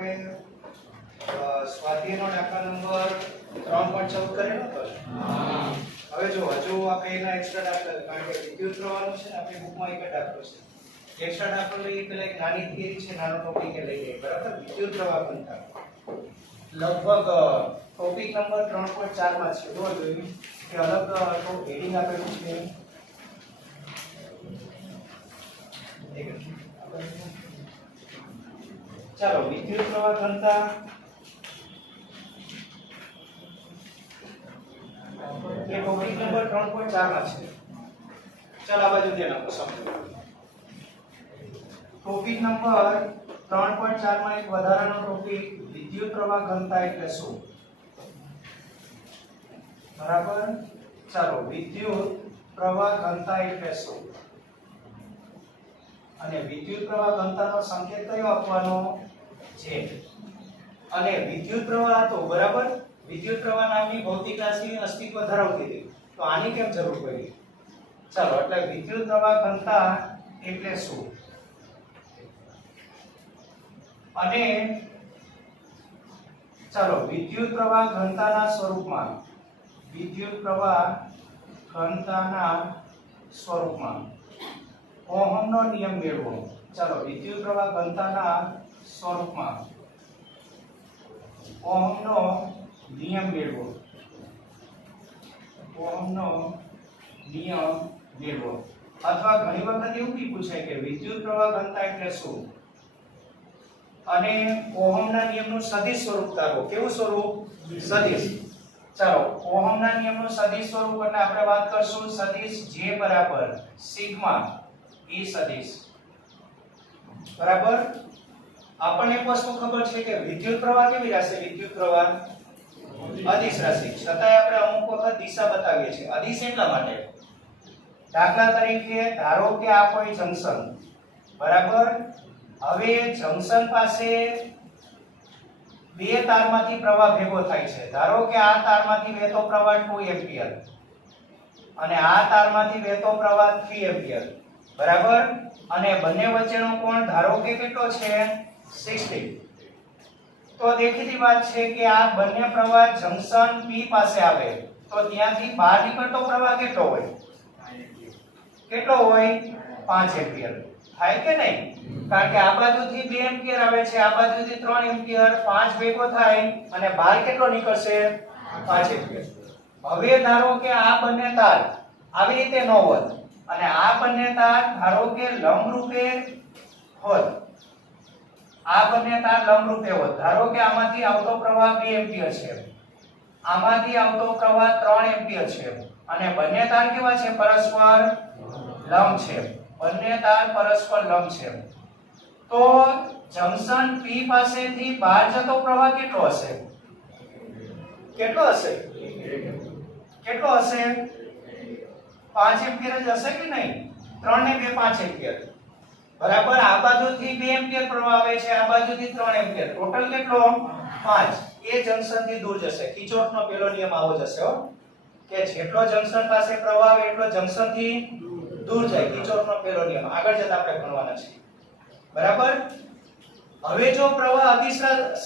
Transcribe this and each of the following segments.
આપણે સ્વાધ્યાયનો દાખલા નંબર 3.14 કરેલો હતો. હવે જો હજુ આપણે એના એક્સ્ટ્રા દાખલા, કારણ કે વિદ્યુત પ્રવાહનો છે ને આપણી બુકમાં એક જ દાખલો છે. એક્સ્ટ્રા દાખલો લઈ પેલા એક નાની થિયરી છે, નાનો ટોપિક લઈ લઈએ, બરાબર. વિદ્યુત પ્રવાહ ઘનતા લગભગ ટોપિક નંબર 3.4 માં છે. જો જોયું કે અલગ તો હેડિંગ આપેલું છે. ચાલો, વિદ્યુત પ્રવાહ ઘનતા એ ટોપિક નંબર 3.4 માં છે. ચાલો આ બાજુ ધ્યાન આપો, સમજો. ટોપિક નંબર 3.4 માં એક વધારાનો ટોપિક વિદ્યુત પ્રવાહ ઘનતા એટલે શું? બરાબર. ચાલો, વિદ્યુત પ્રવાહ ઘનતા એટલે શું? અને વિદ્યુત પ્રવાહ ઘનતાનો સંકેત કયો આપવાનો છે? અને વિદ્યુત પ્રવાહ હતો, બરાબર. વિદ્યુત પ્રવાહ નામની ભૌતિક રાશિ અસ્તિત્વ ધરાવતી હતી, તો આની કેમ જરૂર પડી? ચાલો, એટલે વિદ્યુત પ્રવાહ ઘનતા એટલે શું? અને ચાલો, વિદ્યુત પ્રવાહ ઘનતાના સ્વરૂપમાં, વિદ્યુત પ્રવાહ ઘનતાના સ્વરૂપમાં ઓહમનો નિયમ મેળવો. ચાલો, વિદ્યુત પ્રવાહ ઘનતાના સ્વરૂપમાં ઓહમનો નિયમ મેળવો. ઓહમનો નિયમ મેળવો. અથવા ઘણી વખત એવું બી પૂછાય કે વિદ્યુત પ્રવાહ ઘનતા એટલે શું? અને ઓહમના નિયમનું સદિશ સ્વરૂપ તારવો. કેવું સ્વરૂપ? સદિશ. ચાલો, ઓહમના નિયમનું સદિશ સ્વરૂપ એટલે આપણે વાત કરશું સદિશ J બરાબર સિગ્મા E સદિશ. બરાબર. આપણને એક વસ્તુ ખબર છે કે વિદ્યુત પ્રવાહ કેવી રાશિ? વિદ્યુત પ્રવાહ અદિશ રાશિ. છતાંય આપણે અમુક વખત દિશા બતાવીએ છીએ. અદિશ એટલા માટે, દાખલા તરીકે ધારો કે આ કોઈ જંકશન, બરાબર. હવે જંકશન પાસે બે તારમાંથી પ્રવાહ ભેગો થાય છે. ધારો કે આ તારમાંથી વહેતો પ્રવાહ 2 એમ્પિયર અને આ તારમાંથી વહેતો પ્રવાહ 3 એમ્પિયર, બરાબર. અને બંને વચ્ચેનો કોણ ધારો કે કેટલો છે? 60. તો દેખીતી વાત છે કે આ બંને પ્રવાહ જંકશન P પાસે આવે તો ત્યાંથી બહાર નીકળતો પ્રવાહ કેટલો હોય? કેટલો હોય? 5 એમ્પિયર. થાય કે નહીં? કારણ કે આ બાજુથી 2 એમ્પિયર આવે છે, આ બાજુથી 3 એમ્પિયર, 5 ભેગો થાય અને બહાર કેટલો નીકળશે? 5 એમ્પિયર. હવે ધારો કે આ બંને તાર આવી રીતે ન હોત અને આ બંને તાર ધારો કે લંબરૂપે હોત, આ બંને તાર લંબરૂપે હોત. ધારો કે આમાંથી આવતો પ્રવાહ 2 એમ્પિયર છે, આમાંથી આવતો પ્રવાહ 3 એમ્પિયર છે અને બંને તાર કેવા છે? પરસ્પર લંબ છે. બંને તાર પરસ્પર લંબ છે. તો જંકશન P પાસેથી બહાર જતો પ્રવાહ કેટલો હશે? કેટલો હશે? કેટલો હશે? 5 એમ્પિયર જ હશે કે નહીં? 3 ને 2 5 એમ્પિયર, બરાબર. આ બાજુથી 2 એમ્પિયર પ્રવાહ આવે છે, આ બાજુથી 3 એમ્પિયર, ટોટલ કેટલો? 5. એ જંકશન થી દૂર જશે. કિર્ચોફનો પહેલો નિયમ આવો જ હશે હો, કે જેટલો જંકશન પાસે પ્રવાહ આવે એટલો જંકશન થી દૂર જાય. કિર્ચોફનો પહેલો નિયમ આગળ જતા આપણે ભણવાના છે, બરાબર. હવે જો પ્રવાહ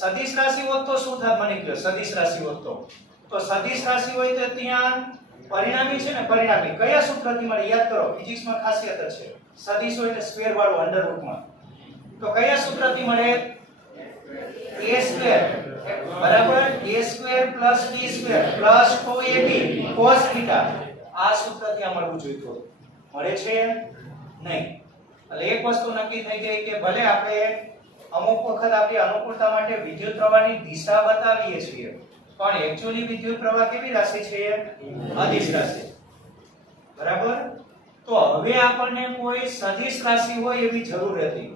સદિશ રાશિ હોત તો શું થાત? મને કહો, સદિશ રાશિ હોત તો સદિશ રાશિ હોય તો ત્યાં પરિણામી છે ને, પરિણામી કયા સૂત્રથી મળે? યાદ કરો, ફિઝિક્સમાં ખાસિયત છે, સદિશ હોય એટલે સ્ક્વેર વાળું અંડરરૂટમાં. તો કયા સૂત્રથી મળે? a સ્ક્વેર, બરાબર. a square plus b square plus 2ab cos theta. આ સૂત્રથી આ મળવું જોઈએ. તો મળે છે નહીં. એટલે એક વસ્તુ નક્કી થઈ ગઈ કે ભલે આપણે અમુક વખત આપણી અનુકૂળતા માટે વિદ્યુત પ્રવાહની દિશા બતાવીએ છીએ, પણ એક્ચ્યુઅલી વિદ્યુત પ્રવાહ કેવી રાશિ છે? અદિશ રાશિ, બરાબર. તો હવે આપણને કોઈ સદિશ રાશિ હોય એવી જરૂર હતી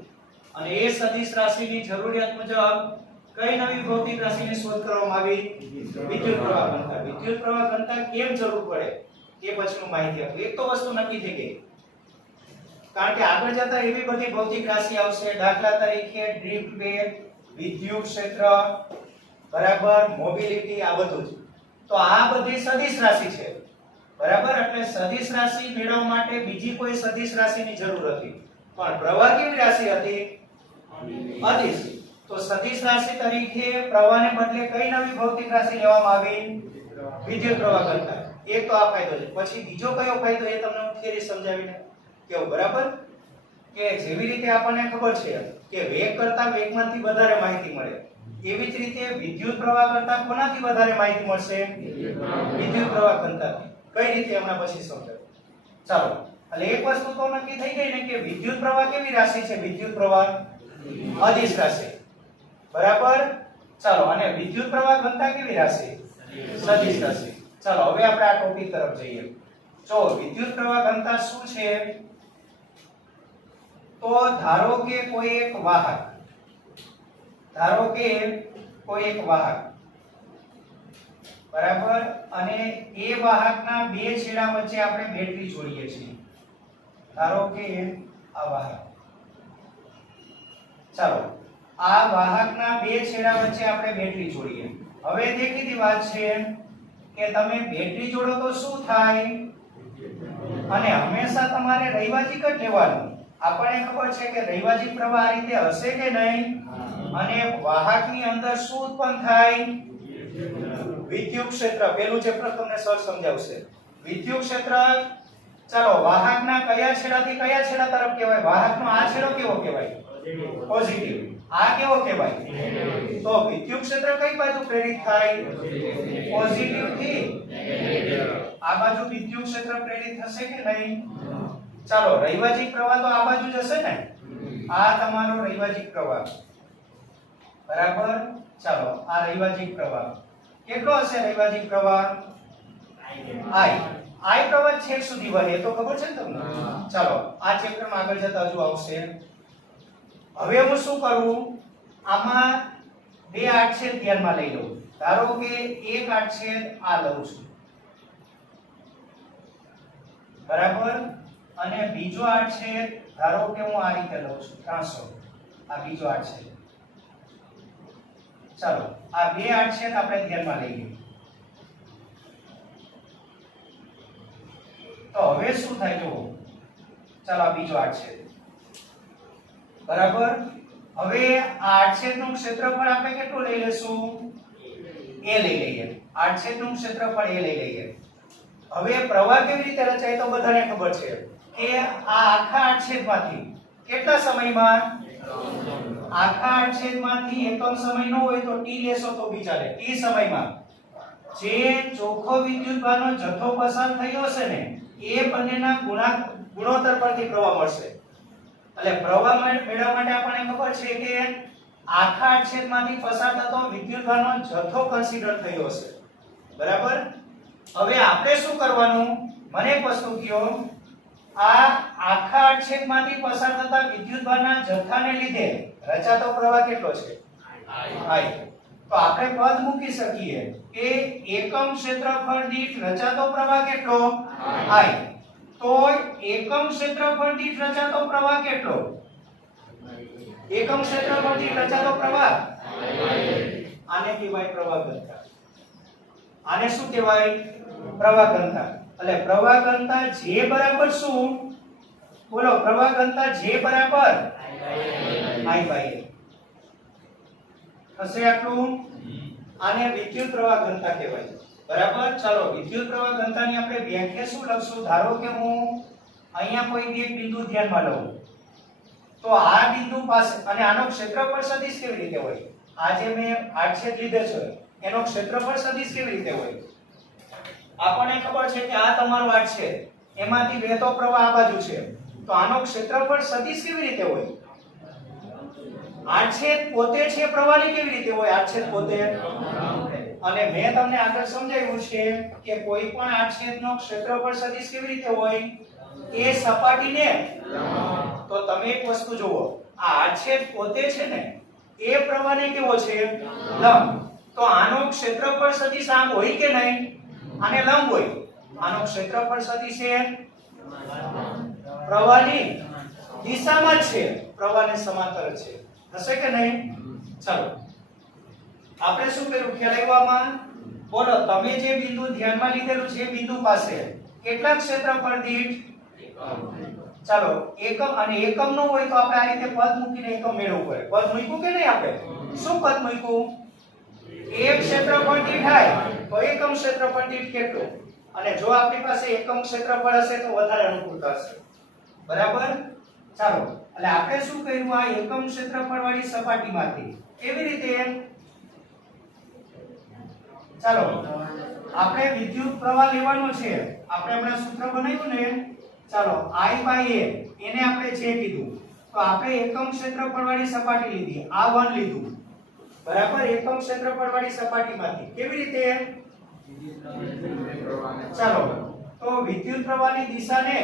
અને એ સદિશ રાશિની જરૂરિયાત મુજબ કઈ નવી ભૌતિક રાશિની શોધ કરવામાં આવી? વિદ્યુત પ્રવાહ ઘનતા. વિદ્યુત પ્રવાહ ઘનતા કેમ જરૂર પડે એ પછીનું માહિતી આપું. એક તો વસ્તુ નક્કી થઈ ગઈ, કારણ કે આગળ જતા એવી બધી ભૌતિક રાશિ આવશે, દાખલા તરીકે ડ્રિફ્ટ વેગ, વિદ્યુત ક્ષેત્ર, બરાબર, મોબિલિટી, આ બધું જ. તો આ બધી સદિશ રાશિ છે, બરાબર. એટલે સદિશ રાશિ મેળવવા માટે બીજી કોઈ સદિશ રાશિની જરૂર હતી, પણ પ્રવાહ કેવી રાશિ હતી? અદિશ. તો સદિશ રાશિ તરીકે પ્રવાહને બદલે કઈ નવી ભૌતિક રાશિ લેવામાં આવી? વિદ્યુત પ્રવાહ ઘનતા. એક તો આ ફાયદો છે. પછી બીજો કયો ફાયદો એ તમને હું થિયરી સમજાવીને કેવું, બરાબર? કે જેવી રીતે આપણને ખબર છે કે વેગ કરતા વેગમાંથી વધારે માહિતી મળે, એવી જ રીતે વિદ્યુત પ્રવાહ કરતા કોનાથી વધારે માહિતી મળશે? વિદ્યુત પ્રવાહ ઘનતાથી. કઈ રીતે હમણાં પછી સમજાવું. ચાલો, એટલે એક વસ્તુ તો નક્કી થઈ ગઈ ને કે વિદ્યુત પ્રવાહ કેવી રાશિ છે? વિદ્યુત પ્રવાહ અદિશ રાશિ, બરાબર? ચાલો, અને વિદ્યુત પ્રવાહ ઘનતા કેવી રાશિ? સદિશ રાશિ. ચાલો, હવે આપણે આ ટોપિક તરફ જઈએ. જો વિદ્યુત પ્રવાહ ઘનતા શું છે? તો ધારો કે કોઈ એક વાહક, બરાબર, અને એ વાહકના બે છેડા વચ્ચે આપણે બેટરી જોડીએ છીએ. ધારો કે આ વાહક, ચાલો, આ વાહકના બે છેડા વચ્ચે આપણે બેટરી જોડીએ. હવે દેખીતી વાત છે કે તમે બેટરી જોડો તો શું થાય? અને હંમેશા તમારે રૈવાજિક જ લેવાનું. આપણને ખબર છે કે રૈવાજિક પ્રવાહ આ રીતે હશે કે નહીં? અને વાહકની અંદર શું ઉત્પન્ન થાય? વિદ્યુત ક્ષેત્ર. પેલું ચેપ્ટર તમને સર સમજાવશે. વિદ્યુત ક્ષેત્ર. ચાલો, વાહકના કયા છેડાથી કયા છેડા તરફ કહેવાય? વાહકનો આ છેડો કેવો કહેવાય? પોઝિટિવ. આ કેવો કહેવાય? તો વિદ્યુત ક્ષેત્ર કઈ બાજુ પ્રેરિત થાય? પોઝિટિવ થી નેગેટિવ. આ બાજુ વિદ્યુત ક્ષેત્ર પ્રેરિત થશે કે નહીં? ચાલો, રૈવાજિક પ્રવાહ તો આ બાજુ જ હશે ને? આ તમારો રૈવાજિક પ્રવાહ, બરાબર? ચાલો, આ રૈવાજિક પ્રવાહ કેટલો હશે? રૈવાજિક પ્રવાહ I પ્રવાહ છેક સુધી વહે, તો ખબર છે ને તમને? ચાલો, આ ચેપ્ટરમાં આગળ જતા હજુ આવશે. હવે હું શું કરું? આમાં બે આડછેદ ધ્યાનમાં લઈ લઉં. ધારો કે એક આડછેદ આ લઉં છું, બરાબર, અને બીજો આડછેદ ધારો કે હું આ રીતે લઉં છું, 300. આ બીજો આડછેદ. ચાલો, આ બે આડછેદ આપણે ધ્યાનમાં લઈએ. તો હવે શું થાય જુઓ. ચાલો, આ બીજો આડછેદ, બરાબર. હવે આ આડછેદનું ક્ષેત્રફળ આપણે કેટલું લઈ લેશું? a લઈ લઈએ. આડછેદનું ક્ષેત્રફળ a લઈ લઈએ. હવે પ્રવાહ કેવી રીતે રચાય તો બધાને ખબર છે કે આ આખા આડછેદમાંથી કેટલા સમયમાં? આખા આડછેદમાંથી એકમ સમય ન હોય તો t લેશો તો બી ચાલે. t સમયમાં જે ચોખ્ખો વિદ્યુતભારનો જથ્થો પસાર થયો હશે ને એ બંનેના ગુણોત્તર પરથી પ્રવાહ મળશે. એટલે પ્રવાહ મેળવવા માટે આપણને ખબર છે કે આખા આડછેદમાંથી પસાર થતો વિદ્યુતભારનો જથ્થો કન્સિડર થયો હશે, બરાબર. હવે આપણે શું કરવાનું? મને એક વસ્તુ કહો, આ આખા આડછેદમાંથી પસાર થતા વિદ્યુતભારના જથ્થાને લીધે રચાતો પ્રવાહ કેટલો છે? I. તો આપણે પદ મૂકી શકીએ કે એકમ ક્ષેત્રફળ દીઠ રચાતો પ્રવાહ કેટલો? I. તો એકમ ક્ષેત્રફળ દીઠ રચાતો પ્રવાહ કેટલો? એકમ ક્ષેત્રફળ દીઠ રચાતો પ્રવાહ આને કહેવાય પ્રવાહ ઘનતા. આને શું કહેવાય? પ્રવાહ ઘનતા. એટલે પ્રવાહ ઘનતા J બરાબર શું? બોલો, પ્રવાહ ઘનતા J બરાબર I/L. હશે આટલું? આને વિદ્યુત પ્રવાહ ઘનતા કહેવાય, બરાબર. ચાલો, વિદ્યુત પ્રવાહ ઘનતાની આપણે વ્યાખ્યા શું લખશું? ધારો કે હું અહીંયા કોઈ એક બિંદુ ધ્યાનમાં લઉં, તો આ બિંદુ પાસે, અને આનો ક્ષેત્રફળ સદિશ કેવી રીતે હોય? આ જે મેં આડછેદ લીધે છે એનો ક્ષેત્રફળ સદિશ કેવી રીતે હોય? આપણને ખબર છે કે આ તમારો આડછેદ, એમાંથી વહેતો પ્રવાહ આ બાજુ છે, તો આનો ક્ષેત્રફળ સદિશ કેવી રીતે હોય? આડછેદ પોતે છે પ્રવાહની કેવી રીતે હોય? આડછેદ પોતે. અને મેં તમને આગળ સમજાવ્યું છે કે કોઈ પણ આડછેદનો ક્ષેત્રફળ સદિશ કેવી રીતે હોય? એ સપાટીને. તો તમે એક વસ્તુ જુઓ, આ આડછેદ પોતે છે ને એ પ્રવાહને કેવો છે? લંબ. તો આનો ક્ષેત્રફળ સદિશ આમ હોય કે નહીં? આને લંબ હોય. આનો ક્ષેત્રફળ સદિશ એ પ્રવાહની દિશામાં છે, પ્રવાહને સમાંતર છે, હશે કે નહીં? ચાલો, આપણે શું કર્યું? ખ્યાલ આવ્યો આમાં? બોલો, તમે જે બિંદુ ધ્યાનમાં લીધેલું છે બિંદુ પાસે કેટલા ક્ષેત્રફળ દીઠ? ચાલો, એકમ. અને એકમ નો હોય તો આપણે આ રીતે પદ મૂકીને એકમ મેળવવું પડે. પદ મૂક્યું કે નહીં આપણે? શું પદ મૂક્યું? એક ક્ષેત્રફળ દીઠ થાય તો એકમ ક્ષેત્રફળ દીઠ કેટલું? અને જો આપણી પાસે એકમ ક્ષેત્રફળ હશે તો વધારે અનુકૂળતા હશે. બરાબર? ચાલો એટલે આપણે શું કર્યું? આ એકમ ક્ષેત્રફળ વાળી સપાટીમાંથી કેવી રીતે? ચાલો આપણે વિદ્યુત પ્રવાહ લેવાનો છે. આપણે હમણાં સૂત્ર બનાવ્યું ને, ચાલો I/a એને આપણે જે કીધું, તો આપણે એકમ ક્ષેત્રફળ વાળી સપાટી લીધી, આ 1 લીધું. બરાબર? એકમ ક્ષેત્રફળ વાળી સપાટીમાંથી કેવી રીતે? ચાલો તો વિદ્યુત પ્રવાહની દિશાને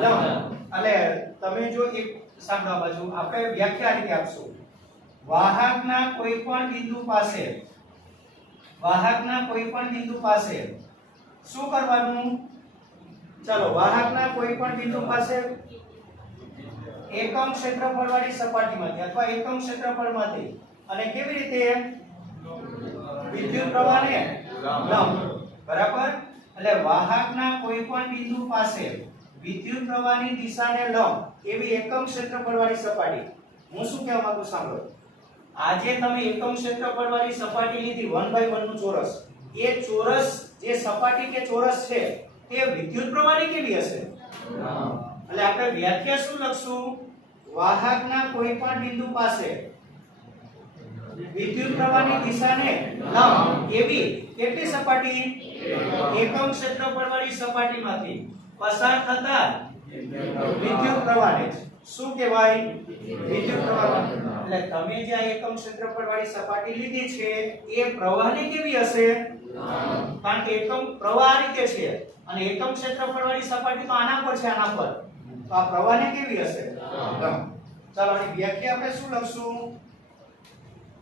લંબ, એટલે તમે જો એક સાંભળવા બાજુ આપણે વ્યાખ્યા રીતે આપશું. વાહકના કોઈ પણ બિંદુ પાસે, વાહકના કોઈ પણ બિંદુ પાસે શું કરવાનું? ચાલો વાહકના કોઈ પણ બિંદુ પાસે એકમ ક્ષેત્રફળ વાળી સપાટીમાંથી અથવા એકમ ક્ષેત્રફળમાંથી અને કેવી રીતે? વિદ્યુત પ્રવાહને લંબ. બરાબર? એટલે વાહકના કોઈ પણ બિંદુ પાસે વિદ્યુત પ્રવાહની દિશાને લંબ એવી એકમ ક્ષેત્રફળ વાળી સપાટી. હું શું કહેવા માંગુ સાંભળો. આજે તમે એકમ ક્ષેત્રફળ વાળી સપાટી લીધી 1/1 નું ચોરસ. એ ચોરસ જે સપાટી કે ચોરસ છે તે વિદ્યુત પ્રવાહની કેવી હશે? એટલે આપણે વ્યાખ્યા શું લખશું? વાહકના કોઈ પણ બિંદુ પાસે વિદ્યુત પ્રવાહની દિશાને લંબ એવી કેટલી સપાટી? એકમ ક્ષેત્રફળ વાળી સપાટીમાંથી પસાર થતા વિદ્યુત પ્રવાહને શું કહેવાય? વિદ્યુત પ્રવાહ. એટલે તમે જે આ એકમ ક્ષેત્રફળ વાળી સપાટી લીધી છે એ પ્રવાહની કેવી હશે? કારણ કે એકમ પ્રવાહ આ રીતે છે અને એકમ ક્ષેત્રફળ વાળી સપાટી તો આના પર છે, આના પર, તો આ પ્રવાહની કેવી હશે? ચાલો આની વ્યાખ્યા આપણે શું લખશું?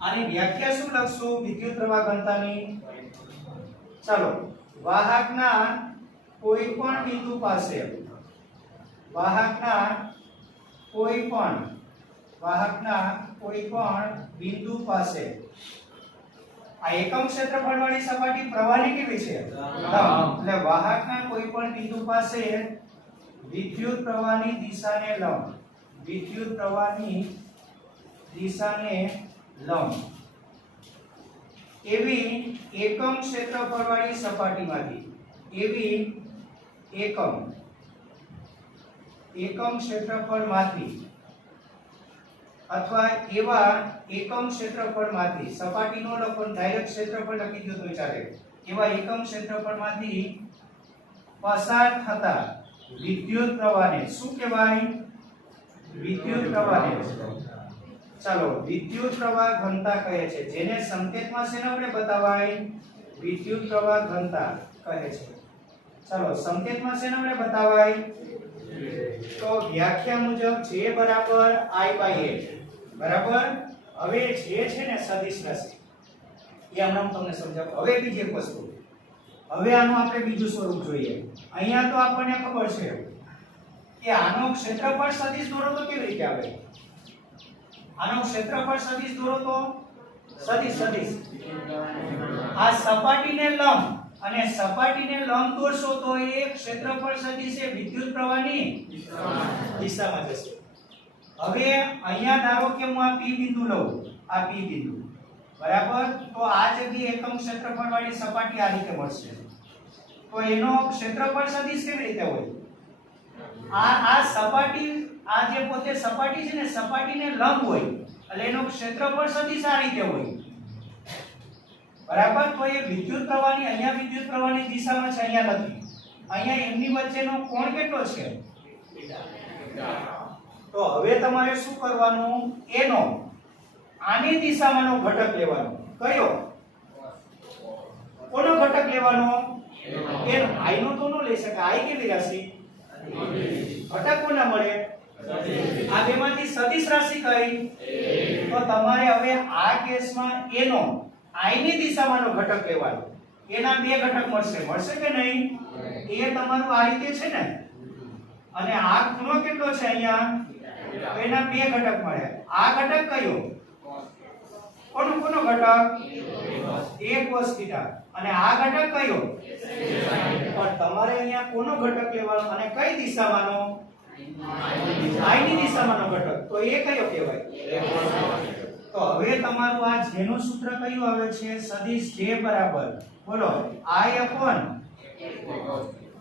આની વ્યાખ્યા શું લખશું વિદ્યુત પ્રવાહ ઘનતાની? ચાલો વાહકના કોઈ પણ બિંદુ પાસે, વાહકના કોઈ પણ બિંદુ પાસે આ એકમ ક્ષેત્રફળ વાળી સપાટી પ્રવાહની કેવી છે? એટલે વાહકના કોઈ પણ બિંદુ પાસે વિદ્યુત પ્રવાહની દિશાને લંબ, વિદ્યુત પ્રવાહની દિશાને લંબ એવી એકમ ક્ષેત્રફળ વાળી સપાટીમાંથી, એવી એકમ ક્ષેત્રફળમાંથી અથવા એવા એકમ ક્ષેત્રફળમાંથી, સપાટીનો લખો ડાયરેક્ટ ક્ષેત્રફળ લખી દો તો ચાલે, એવા એકમ ક્ષેત્રફળમાંથી પસાર થતા વિદ્યુત પ્રવાહને શું કહેવાય? વિદ્યુત પ્રવાહને ચાલો વિદ્યુત પ્રવાહ ઘનતા કહે છે. જેને સંકેતમાં શેને આપણે બતાવાય? વિદ્યુત પ્રવાહ ઘનતા કહે છે. ચાલો સંકેતમાં શેને આપણે બતાવાય? તો વ્યાખ્યા મુજબ J બરાબર I/a. બરાબર? હવે જે છે ને સદિશ રાશિ, એ હમણાં હું તમને સમજાવું. હવે બીજી એક વસ્તુ, હવે આનું આપણે બીજું સ્વરૂપ જોઈએ. અહીંયા તો આપણને ખબર છે કે આનો ક્ષેત્રફળ સદિશ દોરો તો કેવી રીતે આવે? આનો ક્ષેત્રફળ સદિશ દોરો તો સદિશ આ સપાટીને લંબ અને સપાટીને લંબ દોરશો તો એ ક્ષેત્રફળ સદિશ એ વિદ્યુત પ્રવાહની દિશામાં જશે. હવે અહીંયા ધારો કે હું આ P બિંદુ લઉં, આ P બિંદુ, બરાબર? તો આ જગ્યાએ એકમ ક્ષેત્રફળ વાળી સપાટી આ રીતે મળશે. તો એનો ક્ષેત્રફળ સદિશ કેવી રીતે હોય? આ સપાટી, આ જે પોતે સપાટી છે ને, સપાટીને લંબ હોય એટલે એનો ક્ષેત્રફળ સદિશ આ રીતે હોય. બરાબર? તો એ વિદ્યુત પ્રવાહની, અહીંયા વિદ્યુત પ્રવાહની દિશામાં છે, અહીંયા નથી. અહીંયા એમની વચ્ચેનો કોણ કેટલો છે? તો હવે તમારે શું કરવાનું? એનો આની દિશામાંનો ઘટક લેવાનો. કયો? કોનો ઘટક લેવાનો? એનો. I નો તો ન લઈ શકાય. I કેવી રાશિ? ઘટક કોના મળે? આ બેમાંથી સદિશ રાશિ કઈ? તો તમારે હવે આ કેસમાં એનો I ની દિશામાંનો ઘટક લેવાનો. એના બે ઘટક મળશે કે નહીં? એ તમારું આ રીતે છે ને, અને આ ખૂણો કેટલો છે અહીંયા? તો એના બે ઘટક મળે. આ ઘટક કયો? કોનો ઘટક? a cos θ. અને આ ઘટક કયો? પણ તમારે અહીંયા કોનો ઘટક લેવાનો અને કઈ દિશામાંનો? I ની દિશામાંનો ઘટક. તો એ કયો કહેવાય? તો હવે તમારું આ જેનું સૂત્ર કયું આવે છે સદિશ J બરાબર બોલો I upon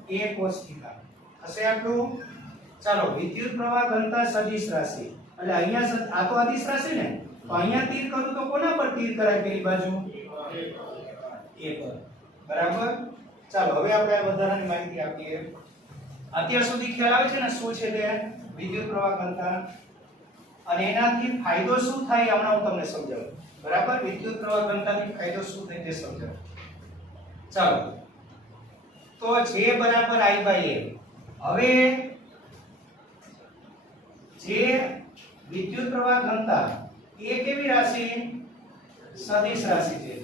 A cos θ હશે આટલું ચાલો વિદ્યુત પ્રવાહ ઘનતા સદિશ રાશિ એટલે અહીંયા આ તો અદિશ રાશિ ને તો અહીંયા તીર કરું તો કોના પર તીર કરાય પેલી બાજુ A પર બરાબર ચાલો હવે આપણે આ વધારાની માહિતી આપીએ અત્યાર સુધી ખ્યાલ આવે છે ને શું છે તે વિદ્યુત પ્રવાહ ઘનતા અને એનાથી ફાયદો શું થાય હમણાં હું તમને સમજાવું બરાબર વિદ્યુત પ્રવાહ ઘનતાથી ફાયદો શું થાય તે સમજાવું ચાલો તો J બરાબર I by A હવે જે વિદ્યુત પ્રવાહ ઘનતા એ કેવી રાશિ સદિશ રાશિ છે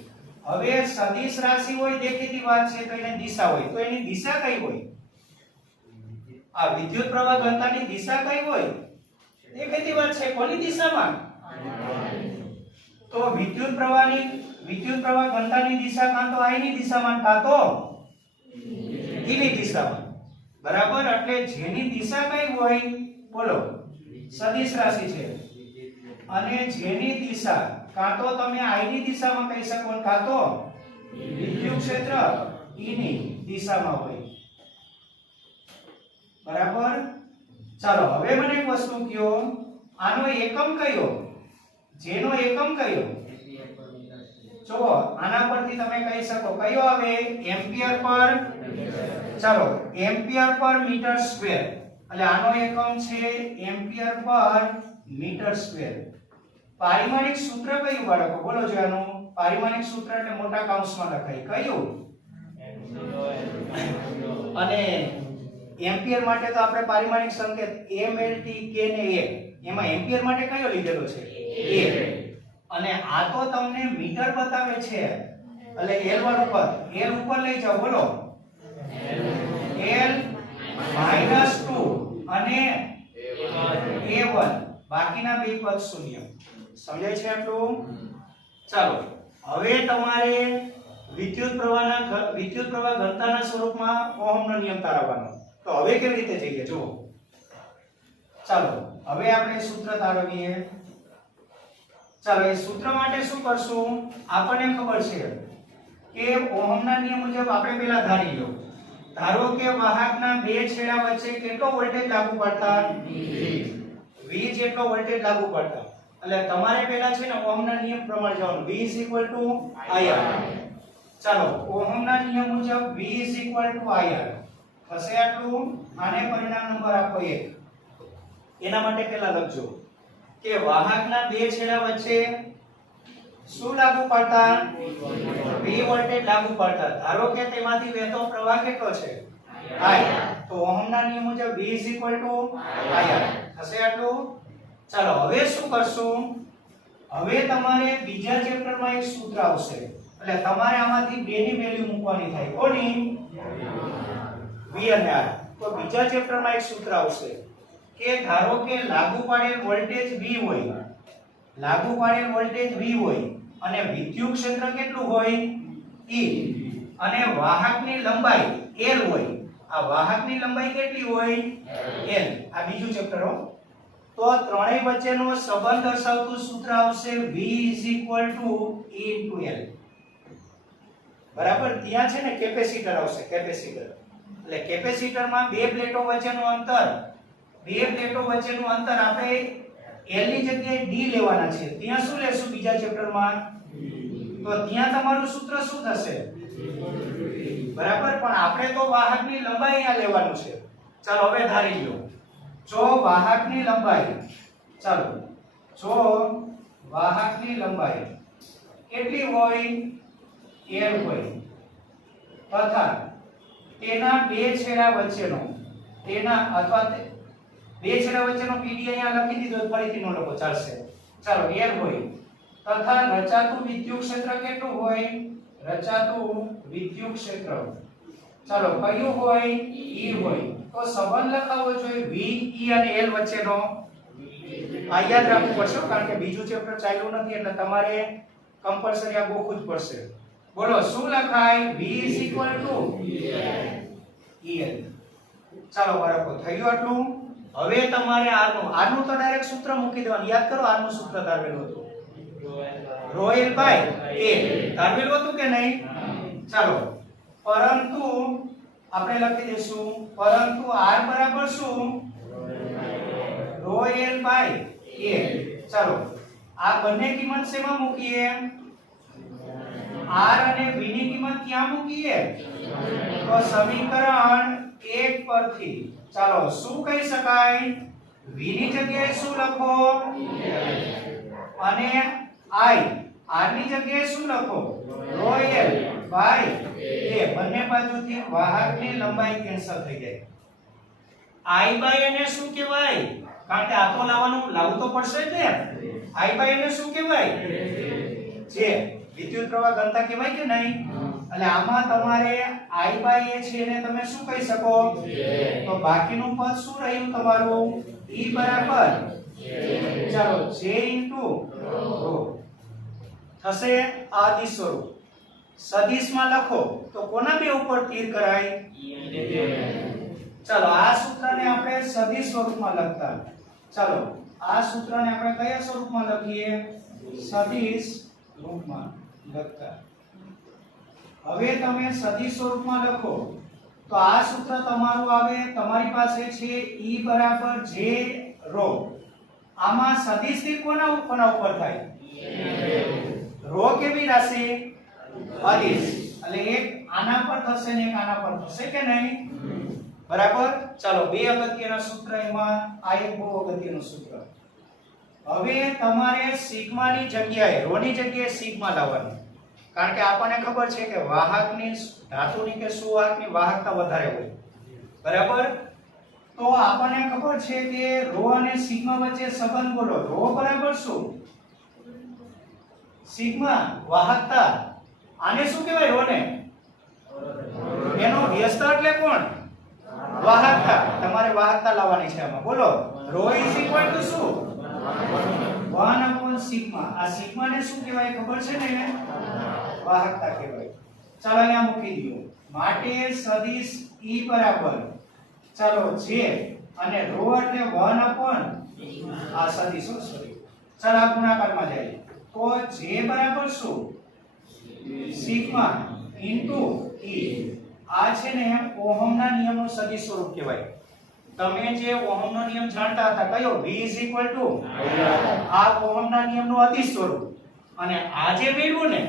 હવે સદિશ રાશિ હોય દેખીતી વાત છે તો એની દિશા હોય તો એની દિશા કઈ હોય આ વિદ્યુત પ્રવાહ ઘનતાની દિશા કઈ હોય દેખીતી વાત છે કોની દિશામાં તો વિદ્યુત પ્રવાહ ઘનતાની દિશા કાં તો I ની દિશામાં કાં તો E ની દિશામાં બરાબર એટલે જેની દિશા કઈ હોય બોલો સદિશ રાશિ છે અને જેની દિશા કાં તો તમે I ની દિશામાં કહી શકો કાં તો વિદ્યુત ક્ષેત્ર E ની દિશામાં હોય બરાબર ચાલો હવે મને એક વસ્તુ કહો આનો એકમ કયો જેનો એકમ કયો જો આના પરથી તમે કહી શકો કયો આવે એમ્પિયર પર ચાલો એમ્પિયર પર મીટર સ્ક્વેર એટલે આનો એકમ છે એમ્પિયર પર મીટર સ્ક્વેર પારિમાણિક સૂત્ર કયું બાળકો બોલો જો આનું પારિમાણિક સૂત્ર એટલે મોટા કૌંસમાં લખાય કયું અને એમ્પિયર માટે તો આપણે પારિમાણિક સંકેત mlt k ને 1 એમાં એમ્પિયર માટે કયો લીધેલો છે 1 અને આ તો તમને મીટર બતાવે છે એટલે l ઉપર લઈ જાઓ બોલો l -2 અને a1 બાકીના બે પદ શૂન્ય સમજાય છે આટલું ચાલો હવે તમારે વિદ્યુત પ્રવાહ ઘનતાના સ્વરૂપમાં ઓહમનો નિયમ તારવવાનો તો હવે કેવી રીતે જઈએ જુઓ ચાલો હવે આપણે સૂત્ર તારવીએ ચાલો એ સૂત્ર માટે શું કરશું આપણને ખબર છે કે ઓહમના નિયમ મુજબ આપણે પહેલા ધારી લો ધારો કે વાહકના બે છેડા વચ્ચે કેટલો વોલ્ટેજ લાગુ પડતા V જેટલો વોલ્ટેજ લાગુ પડતા એટલે તમારે પહેલા છે ને ઓહમના નિયમ પ્રમાણે જવાનું V IR ચાલો ઓહમના નિયમ મુજબ V IR થશે આટલું આને પરિણામ નંબર આપો 1 એના માટે પહેલા લખજો કે વાહકના બે છેડા વચ્ચે શું લાગુ પડતા V વોલ્ટેજ લાગુ પડતા ધારો કે તેમાંથી વહેતો પ્રવાહ કેટલો છે I તો ઓહમના નિયમ મુજબ V IR થશે આટલું ચાલો હવે શું કરશું હવે તમારે બીજા ચેપ્ટરમાં એક સૂત્ર આવશે એટલે તમારે આમાંથી બે ની વેલ્યુ મૂકવાની થાય કોની V અને R તો બીજા ચેપ્ટરમાં એક સૂત્ર આવશે કે ધારો કે લાગુ પાડેલ વોલ્ટેજ V હોય અને વિદ્યુત ક્ષેત્ર કેટલું હોય E અને વાહકની લંબાઈ L હોય આ વાહકની લંબાઈ કેટલી હોય L આ બીજું ચેપ્ટર હો તો ત્રણેય વચ્ચેનો સંબંધ દર્શાવતું સૂત્ર આવશે V E L બરાબર ત્યાં છે ને કેપેસિટર આવશે કેપેસિટર એટલે કેપેસિટરમાં બે પ્લેટો વચ્ચેનું અંતર આપણે L ની જગ્યાએ D લેવાના છે ત્યાં શું લેશું બીજા ચેપ્ટરમાં તો ત્યાં તમારું સૂત્ર શું થશે બરાબર પણ આપણે તો વાહકની લંબાઈ અહીંયા લેવાનું છે ચાલો હવે ધારી લો જો વાહકની લંબાઈ કેટલી હોય L હોય તથા તેના બે છેડા વચ્ચેનો PD અહીંયા લખી દીધો ફરીથી નો લખો ચાલશે ચાલો L હોય તથા રચાતું વિદ્યુત ક્ષેત્ર કેટલું હોય ચાલો કયું હોય E હોય તો સંબંધ લખાવો જોઈએ V E અને L વચ્ચેનો આ યાદ રાખવું પડશે કારણ કે બીજું ચેપ્ટર ચાલ્યું નથી એટલે તમારે કમ્પલસરી આ ગોખવું જ પડશે બોલો શું લખાય V EL ચાલો બાળકો થયું આટલું હવે તમારે આર નું તો ડાયરેક્ટ સૂત્ર મૂકી દેવાનું યાદ કરો આર નું સૂત્ર તારવેલું હતું રોએલ બાય એ ધારવેલું હતું કે નહીં? ચાલો, પરંતુ આપણે લખી દઈશું પરંતુ r બરાબર શું? રોએલ બાય એ. ચાલો, આ બંને કિંમત શેમાં મૂકીએ? r અને v ની કિંમત ક્યાં મૂકીએ? તો સમીકરણ 1 પરથી. ચાલો, શું કહી શકાય? v ની જગ્યાએ શું લખો? અને i r ની જગ્યાએ શું લખો? રોએલ બાય એ. બંને બાજુથી વાહકની લંબાઈ કેન્સલ થઈ જાય. i બાય એને શું કહેવાય? કારણ કે આ તો લાવવું તો પડશે જ ને. i બાય એને શું કહેવાય? જે વિદ્યુત પ્રવાહ ઘનતા કહેવાય કે નહીં? એટલે આમાં તમારે i બાય એ છે એને તમે શું કહી શકો? તો બાકીનું પદ શું રહ્યું તમારું? e બરાબર ચાલો j ρ થશે. આદિ સ્વરૂપ સદિશમાં લખો તો કોના બે ઉપર તીર કરાય? ચાલો, આ સૂત્રને આપણે સદિશ સ્વરૂપમાં લખતા. ચાલો, આ સૂત્રને આપણે કયા સ્વરૂપમાં લખીએ? સદિશ રૂપમાં લખતા. હવે તમે સદિશ સ્વરૂપમાં લખો તો આ સૂત્ર તમારું આવે, તમારી પાસે છે E બરાબર J ρ. આમાં સદિશ થી કોના ઉપર થાય? ρ કેવી રાશિ? અદિશ. એટલે એક આના પર થશે ને એક આના પર થશે કે નહીં? બરાબર. ચાલો, બે અગત્યના સૂત્ર એમાં આ એક બહુ અગત્યનું સૂત્ર. હવે તમારે સિગ્મા ની જગ્યાએ ρ ની જગ્યાએ સિગ્મા લાવવાનું. કારણ કે આપણને ખબર છે કે વાહકની ધાતુની કે સુવાહકની વાહકતા વધારે હોય. બરાબર. તો આપણને ખબર છે કે ρ અને સિગ્મા વચ્ચે સંબંધ બોલો. ρ બરાબર શું? સિગ્મા વાહકતા. આને શું કહેવાય? ρ ને એનો વ્યસ્ત એટલે કોણ? વાહકતા. તમારે વાહકતા લાવવાની છે આમાં. બોલો, ρ શું? 1 સિગ્મા. આ સિગ્મા ને શું કહેવાય ખબર છે ને? વાહકતા કહેવાય. ચાલો, અહીંયા મૂકી દો. માટે સદિશ E બરાબર ચાલો j અને ρ એટલે 1 આ સદિશ સોરી. ચાલો, આ ગુણાકારમાં જાય તો j બરાબર શું? Sigma into E. આ છે ને ઓહમના નિયમનું સદિશ સ્વરૂપ કહેવાય. તમે જે ઓહમનો નિયમ જાણતા હતા કયો? v આ ઓહમના નિયમનું અદિશ સ્વરૂપ. અને આ જે મેળવ્યું ને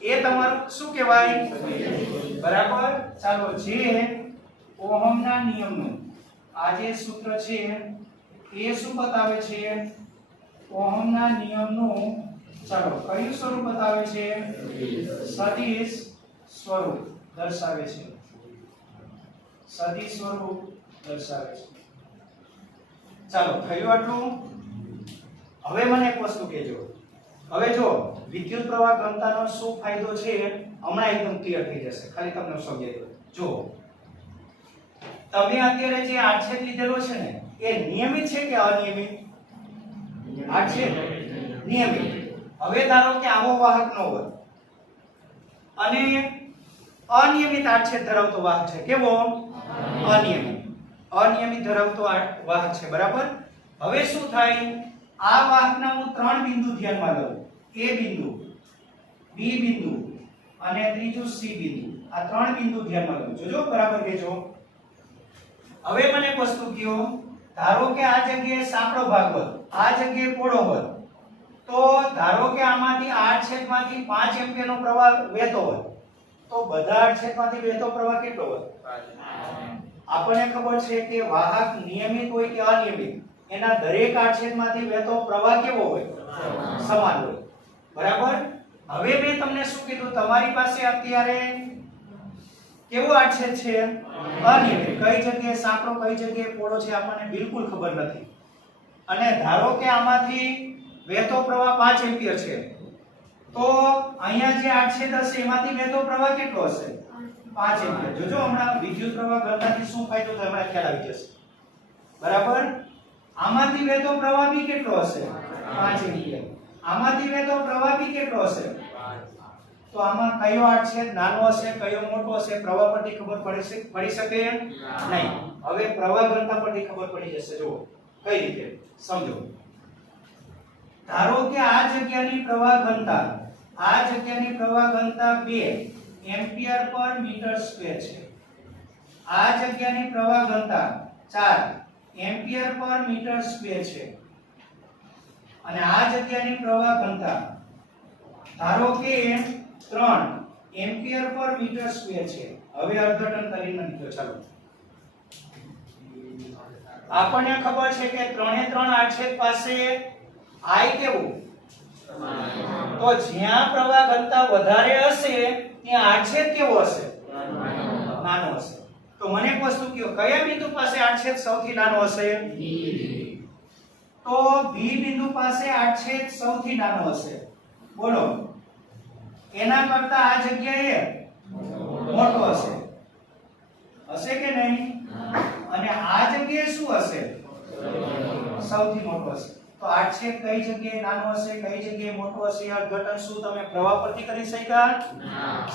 એ તમારું શું કહેવાય? બરાબર. ચાલો, જે ઓહમના નિયમનું આ જે સૂત્ર છે એ શું બતાવે છે? ઓહમના નિયમનું ચાલો કયું સ્વરૂપ બતાવે છે? સદિશ સ્વરૂપ દર્શાવે છે. સદિશ સ્વરૂપ દર્શાવે છે. ચાલો, થયું આટલું? હવે મને એક વસ્તુ કહેજો. હવે જો વિદ્યુત પ્રવાહ ઘનતાનો શું ફાયદો છે હમણાં એકદમ ક્લિયર થઈ જશે. ખાલી તમને સમજાવી દઉં. જો તમે અત્યારે જે આડછેદ લીધેલો છે ને એ નિયમિત છે કે અનિયમિત? આડછેદ નિયમિત. હવે ધારો કે આવો વાહક ન હોય અને અનિયમિત આડછેદ ધરાવતો વાહક છે. કેવો? અનિયમિત ધરાવતો વાહક છે. બરાબર. હવે શું થાય? આ વાહકના હું 3 બિંદુ ધ્યાનમાં લઉં. A બિંદુ, B બિંદુ અને ત્રીજું C બિંદુ. આ 3 બિંદુ ધ્યાનમાં લઉં. જોજો, બરાબર કહેજો. હવે મને એક વસ્તુ કહો, ધારો કે આ જગ્યાએ સાંકડો ભાગ હોય, આ જગ્યાએ પહોળો હોય, તો ધારો કે આમાંથી આડછેદમાંથી 5 એમ્પિયરનો પ્રવાહ વહેતો હોય, તો બધા આડછેદમાંથી વહેતો પ્રવાહ કેટલો હોય? આપણને ખબર છે કે વાહક નિયમિત હોય કે અનિયમિત એના દરેક આડછેદમાંથી વહેતો પ્રવાહ કેવો હોય? સમાન હોય. બરાબર. હવે મેં તમને શું કીધું? તમારી પાસે અત્યારે કેવો આડછેદ છે? અનિયમિત. કઈ જગ્યાએ સાંકડો કઈ જગ્યાએ પહોળો છે આપણને બિલકુલ ખબર નથી. અને ધારો કે આમાંથી વહેતો પ્રવાહ 5 એમ્પિયર છે, તો અહીંયા જે આડછેદ હશે એમાંથી વહેતો પ્રવાહ કેટલો હશે? 5 એમ્પિયર. જોજો, હમણાં વિદ્યુત પ્રવાહ ઘનતાથી શું ફાયદો થાય હમણાં ખ્યાલ આવી જશે. બરાબર. આમાંથી વહેતો પ્રવાહ બી કેટલો હશે? 5 એમ્પિયર. આમાંથી વહેતો પ્રવાહ બી કેટલો હશે? તો આમાં કયો આડછેદ નાનો હશે કયો મોટો હશે પ્રવાહ પરથી ખબર પડી શકે નહીં. હવે પ્રવાહ ઘનતા પરથી ખબર પડી જશે. જુઓ કઈ રીતે સમજો. ધારો કે આ જગ્યાની પ્રવાહ ઘનતા 2 એમ્પિયર પર મીટર સ્ક્વેર છે. આ જગ્યાની પ્રવાહ ઘનતા 4 એમ્પિયર પર મીટર સ્ક્વેર છે. અને આ જગ્યાની પ્રવાહ ઘનતા ધારો કે 3 એમ્પિયર પર મીટર સ્ક્વેર છે. હવે અર્ધઘટન કરીને નીકળો. ચાલો, આપણને ખબર છે કે 3 3 આડછેદ પાસે I કેવું, તો જ્યાં પ્રવાહ ઘનતા વધારે હશે ત્યાં આડછેદ કેવો હશે, નાનો હશે. તો મને એક વસ્તુ કહો, કયા બિંદુ પાસે આડછેદ સૌથી નાનો હશે? તો B બિંદુ પાસે આડછેદ સૌથી નાનો હશે. બોલો, એના કરતા આ જગ્યાએ મોટો હશે, હશે કે નહીં? અને આ જગ્યાએ શું હશે? સૌથી મોટો હશે. તો આડછેદ કઈ જગ્યાએ નાનો હશે, કઈ જગ્યાએ મોટો હશે? અર્થઘટન શું તમે પ્રવાહ પરથી કરી શક્યા?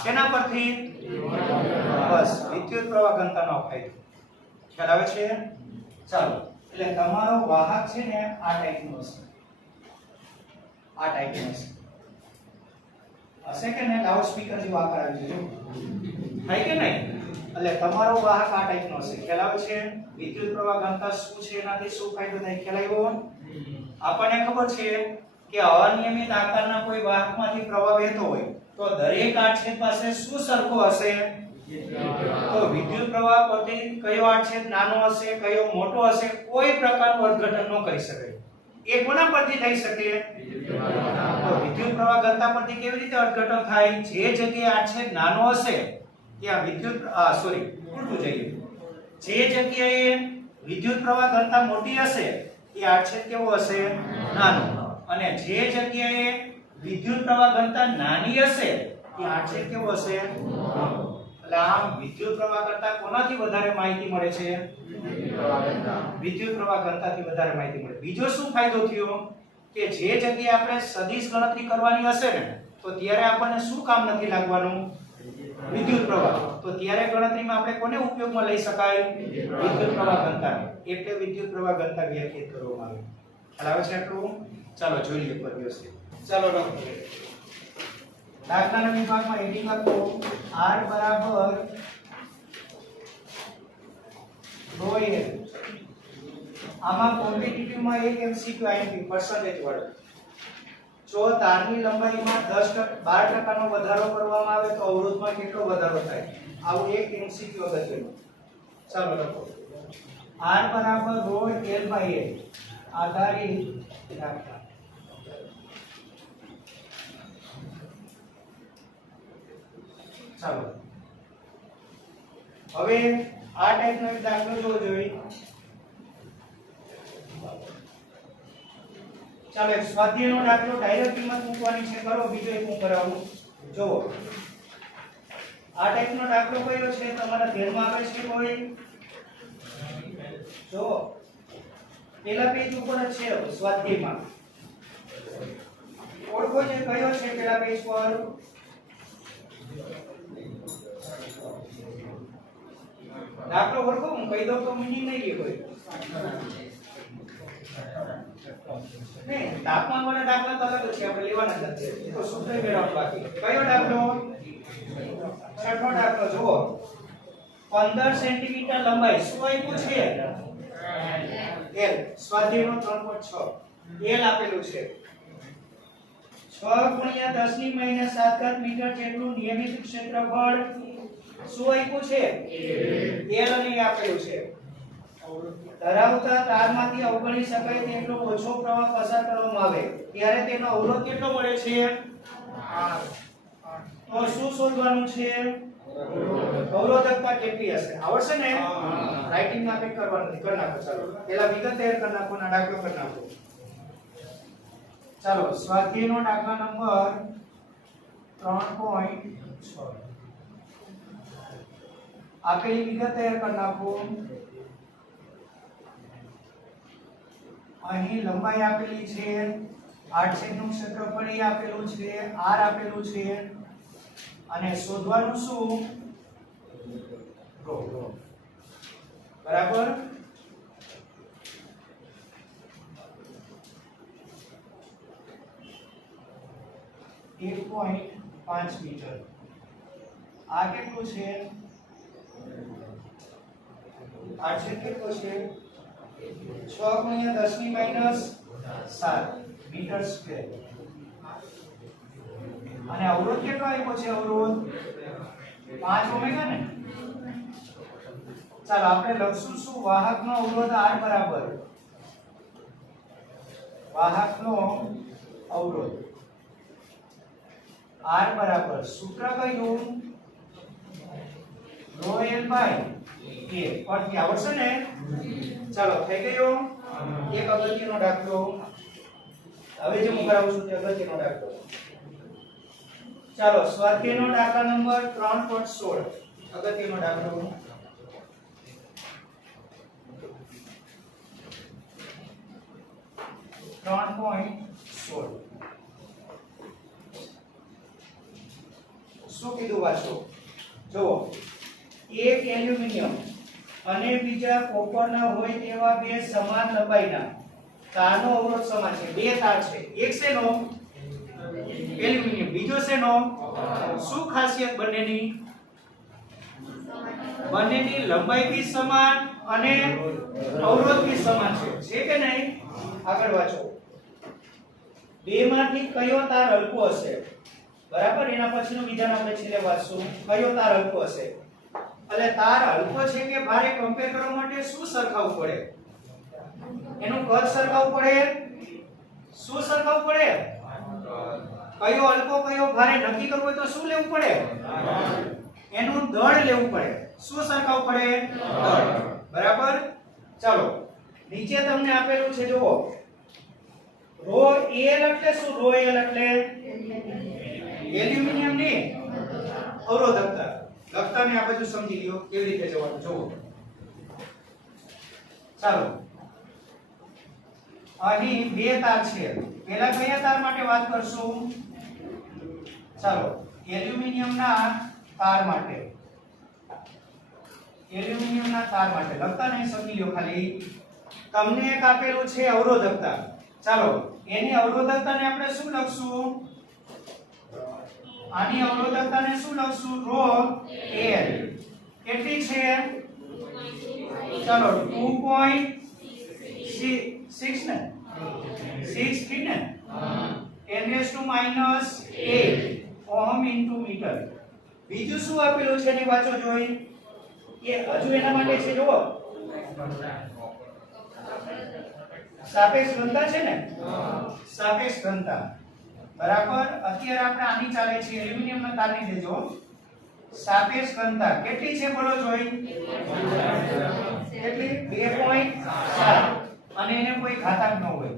કેના પરથી? બસ, વિદ્યુત પ્રવાહ ઘનતાનો ફાયદો. ખ્યાલ આવે છે? ચાલો, એટલે તમારો વાહક છે ને આ ટાઈપનો હશે, આ ટાઈપનો હશે. હશે કે ને? લાઉડ સ્પીકર જેવો આકાર આવી જશે, થાય કે નહીં? એટલે તમારો વાહક આ ટાઈપનો હશે. ખ્યાલ આવે છે? વિદ્યુત પ્રવાહ ઘનતા શું છે, એનાથી શું ફાયદો થાય? ખ્યાલ આવ્યો? આપણને ખબર છે કે અનિયમિત આકારના કોઈ વાહકમાંથી પ્રવાહ વહેતો હોય તો દરેક આડછેદ પાસે શું સરખો હશે? તો વિદ્યુત પ્રવાહ પરથી કયો આડછેદ નાનો હશે, કયો મોટો હશે, કોઈ પ્રકારનું અર્થઘટન ન કરી શકાય. એ કોના પરથી થઈ શકે? તો વિદ્યુત પ્રવાહ ઘનતા પરથી કેવી રીતે અર્થઘટન થાય? જે જગ્યાએ આડછેદ નાનો હશે ત્યાં વિદ્યુત ઉલટું જઈએ, જે જગ્યાએ વિદ્યુત પ્રવાહ ઘનતા મોટી હશે એ આડછેદ કેવો હશે? નાનો. અને જે જગ્યાએ વિદ્યુત પ્રવાહ ઘનતા નાની હશે એ આડછેદ કેવો હશે? મોટો. એટલે આમ વિદ્યુત પ્રવાહ કરતા કોનાથી વધારે માહિતી મળે છે? વિદ્યુત પ્રવાહ ઘનતાથી વધારે માહિતી મળે. બીજો શું ફાયદો થયો કે જે જગ્યાએ આપણે સદિશ ગણતરી કરવાની હશે ને તો ત્યારે આપણને શું કામ નથી લાગવાનું? વિદ્યુત પ્રવાહ. તો ત્યારે ગણતરીમાં આપણે કોને ઉપયોગમાં લઈ શકાય? વિદ્યુત પ્રવાહ ઘનતા. એટલે વિદ્યુત પ્રવાહ ઘનતા વ્યાખ્યાયિત કરવામાં આવે. ખ્યાલ આવે છે આટલું? ચાલો જોઈ લઈએ પર વ્યવસ્થિત. ચાલો લખો. દાખલાના વિભાગમાં હેડિંગ લખો R બરાબર ρl. આમાં કોમ્પિટિટિવમાં એક MCQ આઈએમપી પર્સન્ટેજ વાળો. જો તારની લંબાઈમાં 12% નો વધારો કરવામાં આવે તો અવરોધમાં કેટલો વધારો થાય? આવું એક MCQ અગત્યનું. ચાલો લખો. R બરાબર ρl આધારિત દાખલા. ચાલો, હવે આ ટાઈપનો એક દાખલો જોવો જોઈએ. ચાલો, એક સ્વાધ્યાયનો દાખલો, ડાયરેક્ટ કિંમત મૂકવાની છે. કરો, બીજો એક હું કરાવું. જોવો, આ ટાઈપનો દાખલો કયો છે તમારા ધ્યાનમાં આવે છે કોઈ? જો પેલા પેજ ઉપર જ છે સ્વાધ્યાયમાં. ઓળખો છે કયો છે પેલા પેજ પર? દાખલો ઓળખો, હું કહી દઉં તો મીનિંગ નહીં લે કોઈ. નહીં, તાપમાન વાળા દાખલા તો અલગ છે, આપણે લેવાના જ નથી. એ તો સૂત્ર મેળવવાનું બાકી. કયો દાખલો? છઠ્ઠો દાખલો જુઓ. 15 સેન્ટીમીટર લંબાઈ શું આપ્યું છે? L. સ્વાધ્યાયનો 3.6 L આપેલું છે. 6 × 10⁻⁷ મીટર જેટલું નિયમિત ક્ષેત્રફળ શું આપ્યું છે? L અને આપેલું છે. ધરાવતા તારમાંથી અવગણી શકાય તેટલો ઓછો પ્રવાહ પસાર કરવામાં આવે ત્યારે તેનો અવરોધ કેટલો મળે છે? 8. તો શું શોધવાનું છે? અવરોધકતા કેટલી હશે? આવડશે ને? રાઇટિંગ માં કંઈ કરવાનું નથી. કરી નાખો. ચાલો, પહેલા વિગત તૈયાર કરી નાખો અને દાખલો કરી નાખો. ચાલો, સ્વાધ્યાયનો દાખલા નંબર 3.6. આપેલી વિગત તૈયાર કરી નાખો. અહીં લંબાઈ આપેલી છે, આડછેદનું ક્ષેત્રફળ એ આપેલું છે, R આપેલું છે અને શોધવાનું શું? બરાબર. 1.5 મીટર. આ કેટલું છે? આ છે કેટલું છે? 6 × 10⁻⁷ મીટર સ્ક્વેર. અને અવરોધ કેટલો આપ્યો છે? અવરોધ 5 ઓમેગા ને. ચાલો આપણે લખશું શું? વાહકનો અવરોધ R બરાબર વાહકનો અવરોધ R બરાબર સૂત્ર કયું? rho L by A. પરથી આવડશે ને? ચાલો થઈ ગયો. એક અગત્યનો દાખલો હવે જે હું કરાવું છું તે અગત્યનો દાખલો. ચાલો સ્વાધ્યાયનો દાખલા નંબર 3.16 અગત્યનો દાખલો. શું કીધું વાંચો? જો એક એલ્યુમિનિયમ અને બીજા કોપરના હોય તેવા બે સમાન લંબાઈના તારનો અવરોધ સમાન છે. બે તાર છે. એક શેનો? એલ્યુમિનિયમ. બીજો શેનો? શું ખાસિયત બંનેની? બંનેની લંબાઈ બી સમાન અને અવરોધ બી સમાન છે કે નહીં? આગળ વાંચો. બેમાંથી કયો તાર હલકો હશે? બરાબર. એના પછીનું વિધાન આપણે છેલ્લે વાંચશું. કયો તાર હલકો હશે? એટલે તાર હલકો છે કે ભારે કમ્પેર કરવા માટે શું સરખાવવું પડે? એનું કદ સરખાવવું પડે. શું સરખાવવું પડે? કયો હલકો કયો ભારે નક્કી કરવું હોય તો શું લેવું પડે? એનું દળ લેવું પડે. શું સરખાવવું પડે? દળ. બરાબર. ચાલો નીચે તમને આપેલું છે જુઓ. rho L એટલે શું? rho L એટલે એલ્યુમિનિયમ ની અવરોધકતા. લખતા ને આ બધું સમજી લ્યો કેવી રીતે જવાનું જુઓ. ચાલો અહીં બે તાર છે. પહેલા કયા તાર માટે વાત કરશું? ચાલો એલ્યુમિનિયમના તાર માટે. એલ્યુમિનિયમના તાર માટે લખતા નહીં સમજી લ્યો. ખાલી તમને એક આપેલું છે અવરોધકતા. ચાલો એની અવરોધકતાને આપણે શું લખશું? આની અવરોધકતાને શું લખશું? rho L. કેટલી છે? ચાલો 2.6 ને 6 થી ને 10⁻8 ઓહમ ઇન્ટુ મીટર. બીજું શું આપેલું છે એની વાંચો જોઈ. એ હજુ એના માટે છે જુઓ. સાપેક્ષ ઘનતા છે ને? સાપેક્ષ ઘનતા. બરાબર. અત્યારે આપણે આની ચાલે છે એલ્યુમિનિયમના તારની દેજો. સાપેક્ષ ઘનતા કેટલી છે બોલો જોઈ? કેટલી? 2.7 અને એને કોઈ ઘાતાંક ન હોય.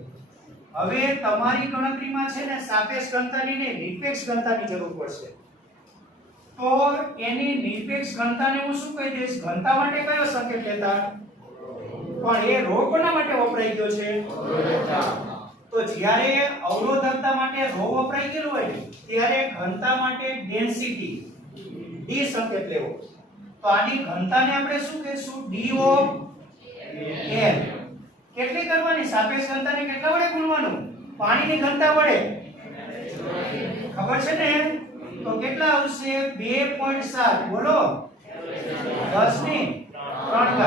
હવે તમારી ગણતરીમાં છે ને સાપેક્ષ ઘનતાની ને નિરપેક્ષ ઘનતાની જરૂર પડશે. તો એની નિરપેક્ષ ઘનતાને હું શું કહી દઈશ? ઘનતા માટે કયો સંકેત લેતા? પણ એ rho કોના માટે વપરાઈ ગયો છે? તો જ્યારે અવરોધકતા માટે rho વપરાઈ ગયેલો હોય ત્યારે ઘનતા માટે ડેન્સિટી d સંકેત લેવો. તો આની ઘનતાને આપણે શું કહીશું? d of l. કેટલી કરવાની? સાપેક્ષ ઘનતાને કેટલા વડે ગુણવાનું? પાણીની ઘનતા વડે. ખબર છે ને? તો કેટલા આવશે? 2.7 બોલો 10⁻³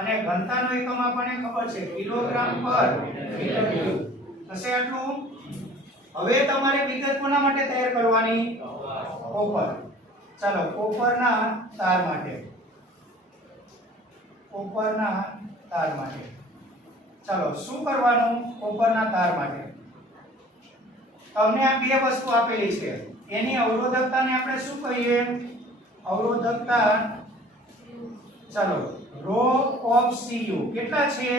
અને ઘનતાનો એકમ આપણને ખબર છે કિલોગ્રામ પર મીટર ક્યુબ. થશે આટલું. હવે તમારે વિગત કોના માટે તૈયાર કરવાની? કોપર. ચાલો કોપરના તાર માટે. કોપરના તાર માટે ચાલો શું કરવાનું? કોપરના તાર માટે તમને આ બે વસ્તુ આપેલી છે. એની અવરોધકતાને આપણે શું કહીએ? અવરોધકતા ચાલો rho of Cu કેટલા છે?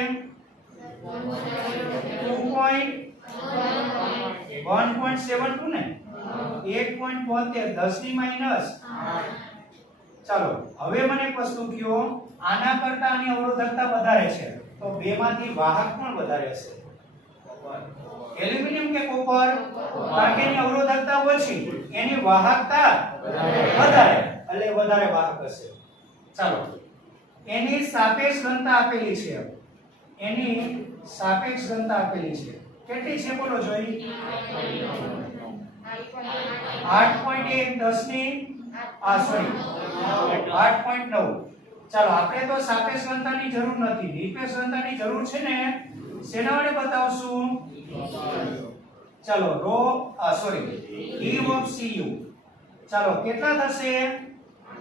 1.72 ને 1.72 10⁻⁸. ચાલો હવે મને એક વસ્તુ કહો. આના કરતા આની અવરોધકતા વધારે છે તો બે માંથી વાહક પણ વધારે હશે? એલ્યુમિનિયમ કે કોપર? કારણ કે એની અવરોધકતા ઓછી એની વાહકતા વધારે એટલે વધારે વાહક હશે. ચાલો એની સાપેક્ષ ઘનતા આપેલી છે. એની સાપેક્ષ ઘનતા આપેલી છે. કેટલી છે બોલો જોઈ? 8.1 10 ની સોરી 8.9. ચાલો આપણે તો સાપેક્ષ ઘનતાની જરૂર નથી, નિરપેક્ષ ઘનતાની જરૂર છે ને, શેના વડે બતાવશું? ચાલો E of Cu. ચાલો કેટલા થશે?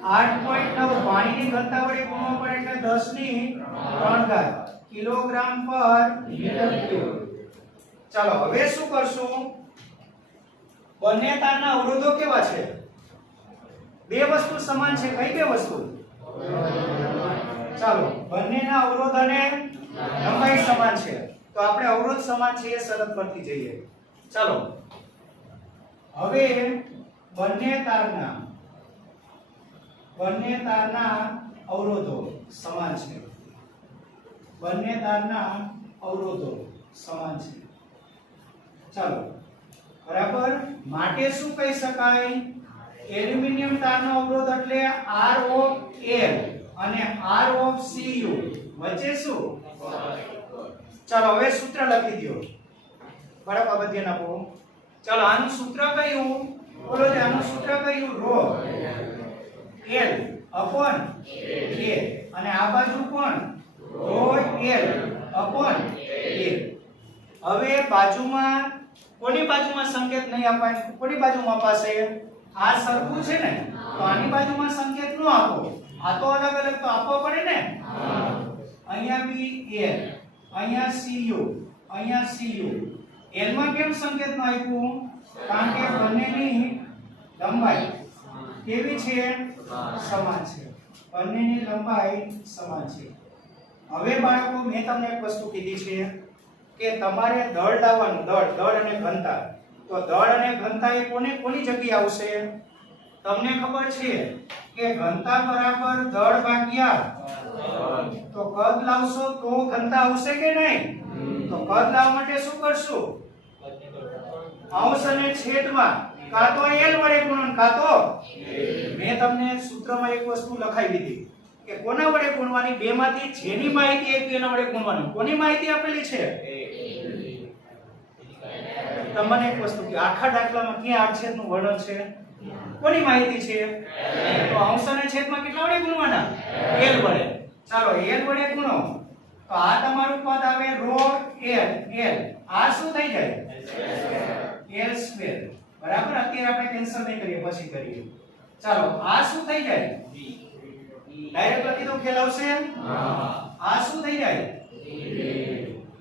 8.9 પાણીની ઘનતા વડે ગુણવો પડે એટલે 10 ની 3 ઘાત કિલોગ્રામ પર મીટર ક્યુબ. ચાલો હવે શું કરશું? બંને તારના અવરોધો કેવા છે? બે વસ્તુ સમાન છે. કઈ બે વસ્તુ? ચાલો બંનેના અવરોધ અને લંબાઈ સમાન છે, તો આપણે અવરોધ સમાન છે એ શરત પરથી જઈએ. ચાલો હવે બંને તારના અવરોધો સમાન છે. બંને તારના અવરોધો સમાન છે. ચાલો બરાબર. માટે શું કહી શકાય? એલ્યુમિનિયમ તારનો અવરોધ એટલે R of L અને R of Cu વચ્ચે શું? ચાલો હવે સૂત્ર લખી દો. બરાબર બધે નાખો. ચાલો આનું સૂત્ર કયું? બોલો જે આનું સૂત્ર કયું? ρ L upon A અને આ બાજુ કોણ? ρ L upon A. હવે બાજુમાં કોની બાજુમાં સંકેત નહીં અપાય? કોની બાજુમાં અપાશે? આ સરખું છે ને, તો આની બાજુમાં સંકેત ન આપો. આ તો અલગ અલગ તો આપવો પડે ને. અહીંયા બી L, અહીંયા Cu, અહીંયા Cu. L માં કેમ સંકેત ન આપ્યું? કારણ કે બંનેની લંબાઈ કેવી છે? સમાન છે. બંનેની લંબાઈ સમાન છે. હવે બાળકો મેં તમને એક વસ્તુ કીધી છે કે તમારે દળ લાવવાનું, દળ અને ઘનતા. તો દળ અને ઘનતા એ કોની જગ્યાએ આવશે? તમને ખબર છે કે ઘનતા બરાબર દળ ભાગ્યા, તો કદ લાવશો તો ઘનતા આવશે કે નહીં? તો કદ લાવવા માટે શું કરશું? અંશ અને છેદમાં કાં તો L વડે ગુણન કાં તો મેં તમને સૂત્રમાં એક વસ્તુ લખાવી દીધી કે કોના વડે ગુણવાની? બેમાંથી જેની માહિતી આપી એના વડે ગુણવાનું. કોની માહિતી આપેલી છે? તમને એક વસ્તુ કે આખા દાખલામાં ક્યાં આડછેદનું વર્ણન છે? કોની માહિતી છે? તો અંશ અને છેદમાં કેટલા વડે ગુણવાના? L વડે. ચાલો L વડે ગુણો તો આ તમારું પદ આવે ρ L. આ શું થઈ જાય? L square. બરાબર. અત્યારે આપણે કેન્સલ નહીં કરીએ, પછી કરીએ. ચાલો આ શું થઈ જાય? ડાયરેક્ટ લખી દો, ખ્યાલ આવશે? આ શું થઈ જાય?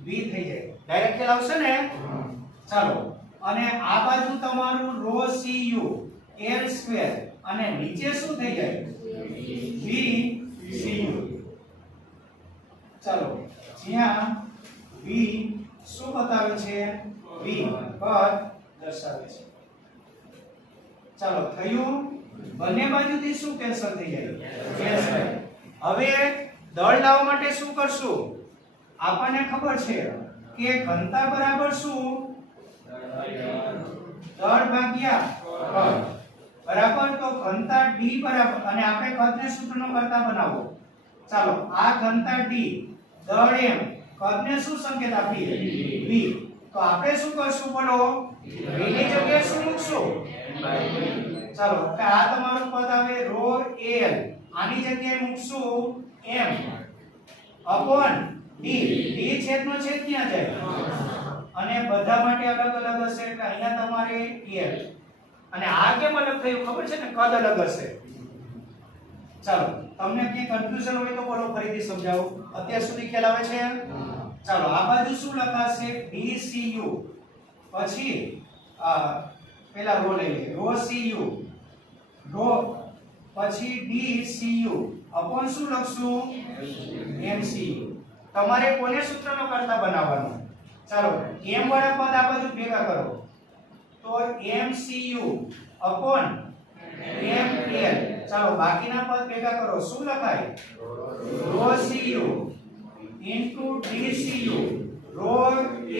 V થઈ જાય. ડાયરેક્ટ ખ્યાલ આવશે ને? ચાલો અને આ બાજુ તમારું ρ Cu L સ્ક્વેર અને નીચે શું થઈ જાય? V Cu. ચાલો જ્યાં V શું બતાવે છે? V પદ દર્શાવે છે. ચાલો થયું. બંને બાજુથી શું કેન્સલ થઈ જાય? કેન્સલ. હવે દળ લાવવા માટે શું કરશું? આપણને ખબર છે કે ઘનતા બરાબર શું? દળ ભાગ્યા કદ. બરાબર. તો ઘનતા D બરાબર, અને આપણે કદને સૂત્રનો કરતા બનાવો. ચાલો આ ઘનતા D, દળ M, કદને શું સંકેત આપીએ? V. તો આપણે શું કરશું? બોલો V ની જગ્યાએ શું મૂકશું? ચાલો કે આ તમારું પદ આવે ρ L, આની જગ્યાએ મૂકશું M upon D. D છેદનો છેદ ક્યાં જાય? અને બધા માટે અલગ અલગ હશે એટલે અહીંયા તમારે L. અને આ કેમ અલગ થયું ખબર છે ને? કદ અલગ હશે. ચાલો તમને કે કન્ફ્યુઝન હોય તો બોલો, ફરીથી સમજાવો. અત્યાર સુધી ખ્યાલ આવે છે? ચાલો આ બાજુ શું લખાશે? DCU. પછી પેલા રો લઈ લઈએ. ρ Cu પછી DCU અપોન શું લખશું? MCU. તમારે કોને સૂત્રનો કરતા બનાવવાનો? ચાલો m વાળા પદ આ બાજુ ભેગા કરો તો MCU અપોન ML. ચાલો બાકીના પદ ભેગા કરો. શું લખાય? ρ Cu ઇન્ટુ DCU ρ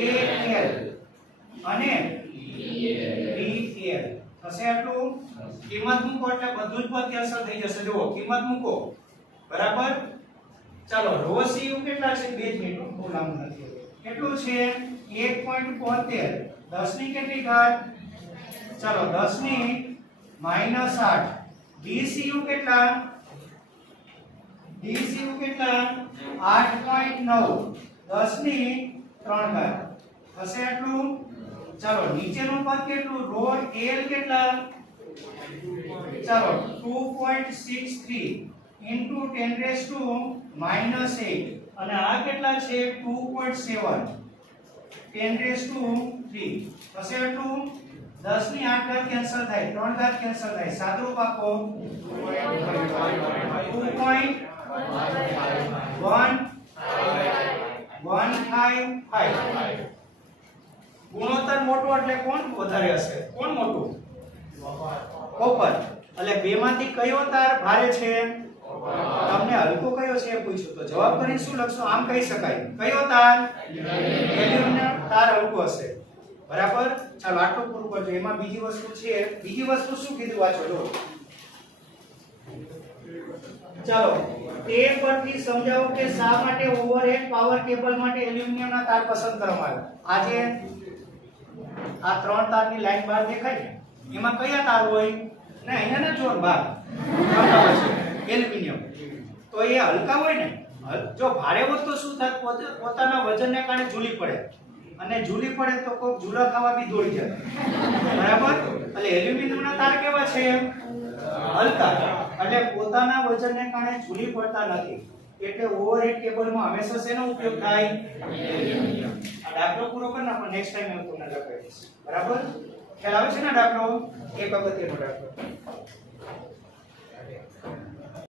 AL અને DL. થશે આટલું? કિંમત મૂકો એટલે બધું જ પદ કેન્સલ થઈ જશે. જુઓ કિંમત મૂકો. બરાબર. ચાલો ρ Cu કેટલા છે? 2 મિનિટ, બહુ લાંબુ નથી. કેટલું છે? 1.72. 10 ની કેટલી ઘાત? ચાલો 10 ની -8 DCU કેટલા? DCU કેટલા? 8.9 10 ની 3 ઘાત હશે આટલું. ચાલો નીચેનું પદ કેટલું? રો L કેટલા? ચાલો 2.63 into 10⁻⁻8 અને આ કેટલા છે? 2.7 10⁻³ હશે આટલું. 10 ની 8 ઘાત કેન્સલ થાય, 3 ઘાત કેન્સલ થાય, સાદુરૂપ આપો 2.155. ગુણોત્તર મોટો એટલે કોણ વધારે હશે? કોણ મોટું? કોપર. એટલે બેમાંથી કયો તાર ભારે છે? તમને હલકો કયો છે એ પૂછ્યું તો જવાબ કરીને શું લખશો? આમ કહી શકાય કયો તાર? એલ્યુમિનિયમ તાર હલકો હશે. બરાબર. ચાલો આટલું પૂરું કરજો. એમાં બીજી વસ્તુ છે. બીજી વસ્તુ શું કીધું વાંચો જો. ચાલો તે પરથી સમજાવો કે શા માટે ઓવરહેડ પાવર કેબલ માટે એલ્યુમિનિયમના તાર પસંદ કરવામાં આવ્યા. આજે આ 3 તારની લાઈન બહાર દેખાય ને એમાં કયા તાર હોય? ને અહીંયા ને જોર બહાર એલ્યુમિનિયમ. તો એ હલકા હોય ને, જો ભારે હોત તો શું થાય? પોતાના વજનને કારણે ઝૂલી પડે, અને ઝૂલી પડે તો કોક ઝૂલા ખાવા બી દોડી જાય. બરાબર. એટલે એલ્યુમિનિયમના તાર કેવા છે? હલકા. એટલે પોતાના વજનને કારણે ઝૂલી પડતા નથી. એટલે ઓવરહેડ કેબલમાં હંમેશા શેનો ઉપયોગ થાય? એલ્યુમિનિયમ. આ દાખલો પૂરો કરना પણ નેક્સ્ટ ટાઈમ હું તમને લખાવીશ. બરાબર. ખ્યાલ આવે છે ને દાખલો? એક અગત્યનો દાખલો.